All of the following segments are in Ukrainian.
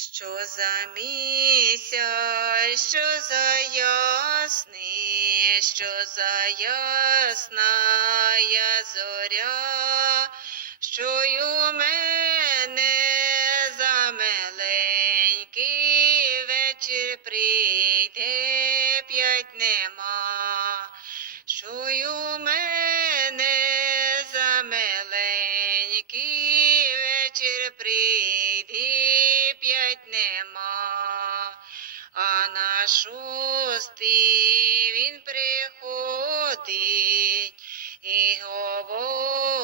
Що за місяць, що за ясний, що за ясна я зоря, що й у мене за миленький вечір прийде, а на шостий він приходить і говорить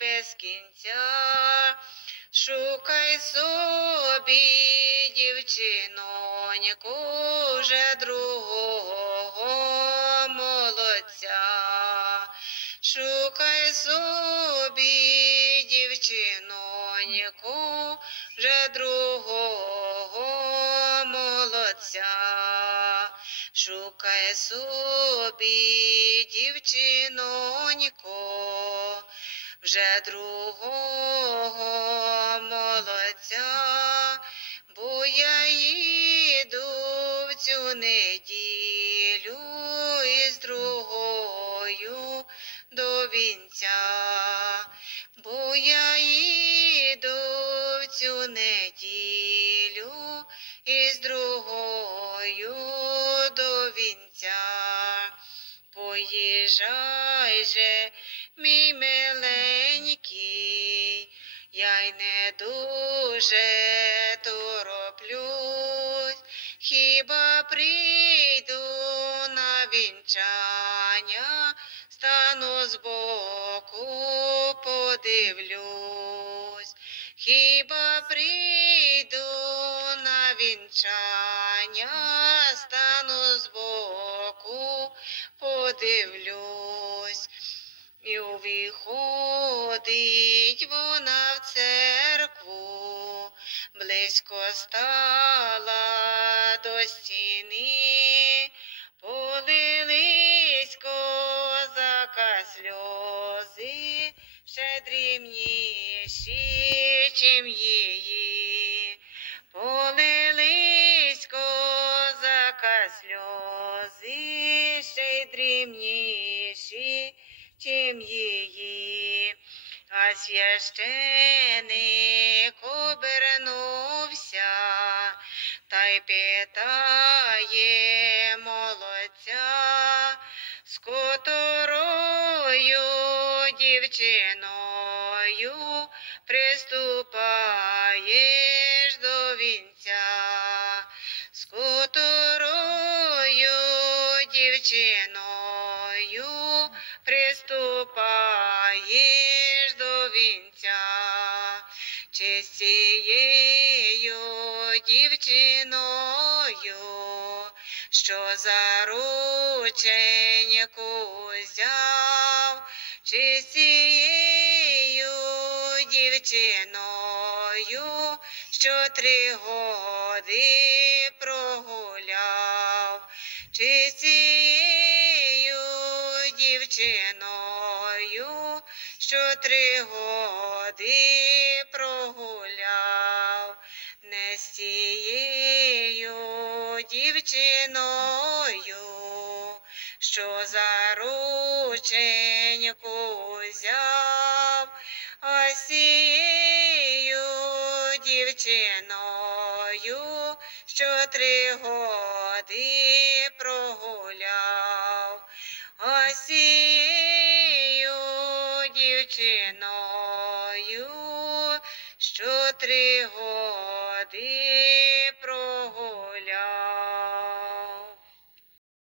без кінця. Шукай собі, дівчиноньку, вже другого молодця. Шукай собі, дівчиноньку, вже другого молодця. Шукай собі, дівчинонько, вже другого молодця, бо я їду в цю неділю із другою до вінця, бо я їду в цю неділю із другою до вінця. Поїжджай же, мій миленький, я й не дуже тороплюсь, хіба прийду на вінчання, стану збоку, подивлюсь, хіба прийду вінчання, стану збоку, подивлюсь. І увіходить вона в церкву, близько стала до стіни, полились козака сльози, ще дрібніші, чим її. Сльози, ще й дрібніші, чим її. А священик обернувся та й питає молодця, з которою дівчиною приступаєш дівчиною приступаєш до вінця, чи дівчиною, що за рученьку взяв, чи з дівчиною, що три годи прогуляв, чи цією дівчиною, що три годи прогуляв, не з цією дівчиною, що за рученьку взяв, а з цією дівчиною, що три годи дівчиною, що три годи